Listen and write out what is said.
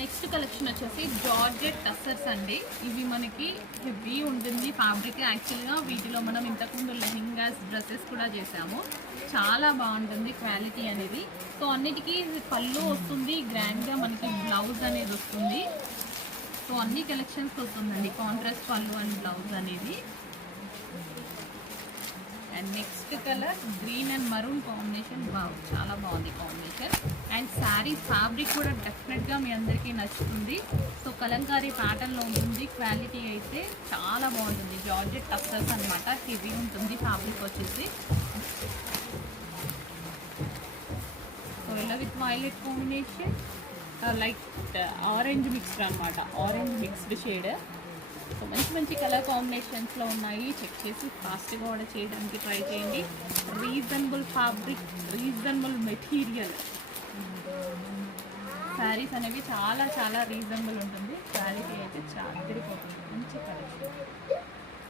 Next collection వచ్చేసి georgette tussars అండి. ఇవి మనకి హెవీ ఉంటుంది ఫ్యాబ్రిక్. యాక్చువల్గా వీటిలో మనం ఇంతకుముందు లెహెంగాస్ డ్రెస్సెస్ కూడా చేసాము. చాలా బాగుంటుంది క్వాలిటీ అనేది. సో అన్నిటికీ పళ్ళు వస్తుంది, గ్రాండ్గా మనకి బ్లౌజ్ అనేది వస్తుంది. సో అన్ని కలెక్షన్స్ వస్తుందండి, కాంట్రాస్ట్ పళ్ళు అండ్ బ్లౌజ్ అనేది. And next colour green and maroon combination. చాలా బాగుంది కాంబినేషన్. అండ్ శారీ ఫ్యాబ్రిక్ కూడా డెఫినెట్గా మీ అందరికీ నచ్చుతుంది. సో కలంకారీ ప్యాటర్న్లో ఉంటుంది. క్వాలిటీ అయితే చాలా బాగుంటుంది. జార్జెట్ టస్సర్స్ అనమాట, హెవీ ఉంటుంది ఫ్యాబ్రిక్ వచ్చేసి. సో ఇలా with violet combination, like orange mixed అనమాట, ఆరెంజ్ మిక్స్డ్ షేడ్. సో మంచి మంచి కలర్ కాంబినేషన్స్లో ఉన్నాయి. చెక్ చేసి ఫాస్ట్గా ఆర్డర్ చేయడానికి ట్రై చేయండి. Reasonable fabric, reasonable material. Saris అనేవి చాలా చాలా రీజనబుల్ ఉంటుంది. క్వాలిటీ అయితే చాలా తిరిగిపోతుంది. మంచి